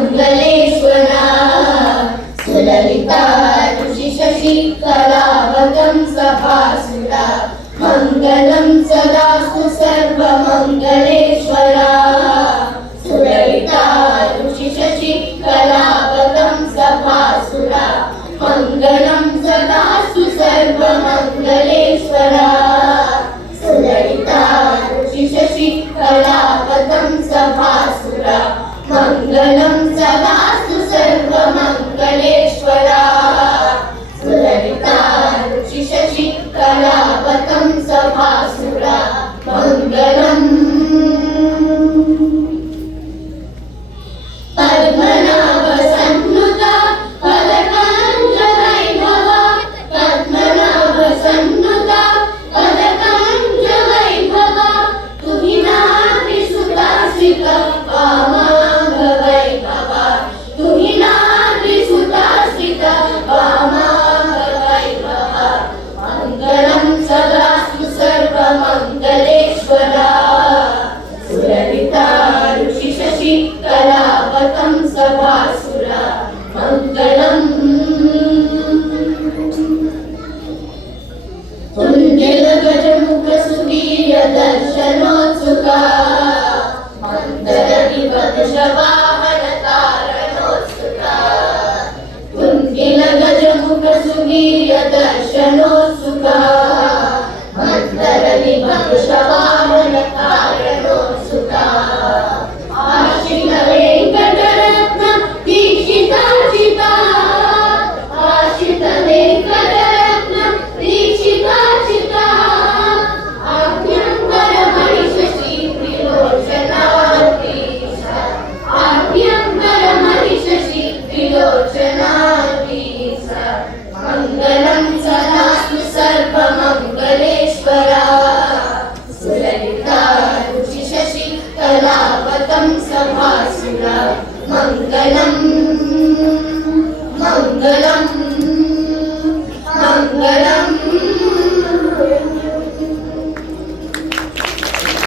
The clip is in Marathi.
मंगलेश्वरा सुललिता ऋषि शशि कलावतं सभासुरा मंगलं सदास्तु सर्वमंगलेश्वरा सुललिता ऋषि शशि कलावतं सभासुरा मंगलं सदास्तु सर्वमंगलेश्वरा सुललिता ऋषि शशि कलावतं सभासुरा मंगलं सदास्तु सर्वमंगलेश्वरा सुललिता ऋषि शशि कलावतं सभासुरा मंगलम् पद्मनाभ संनुता पदकंज वैभवा पद्मनाभ संनुता पदकंज वैभवा तुहि नाभि सुतासिका वामांग वैभवा तुहि नाभि सुतासिका वामांग वैभवा मंगलं सदास्तु सर्वमंगलेश्वरा सुललिता ऋषि शशि कलावतं सभासुरा मंगलम् तुंगिल गजमुख सुवीर्य दर्शनोत्सुका मंदर विवश वाहन तारणोत्सुका तुंगिल गजमुख सुवीर्य दर्शनोत्सुका मंदर विवश वाहन तारणोत्सुका आशिष वेंकटरत्न दीक्षितार्चिता आशिष वेंकटरत्न दीक्षितार्चिता आभ्यंकर महिषी त्रिलोचनाधीशा आभ्यंकर महिषी त्रिलोचनाधीशा मंगलं सदास्तु सर्वमंगलेश्वरा सुललिता ऋषि शशि कलावतं सभासुरा मंगलम् मंगलम् मंगलम्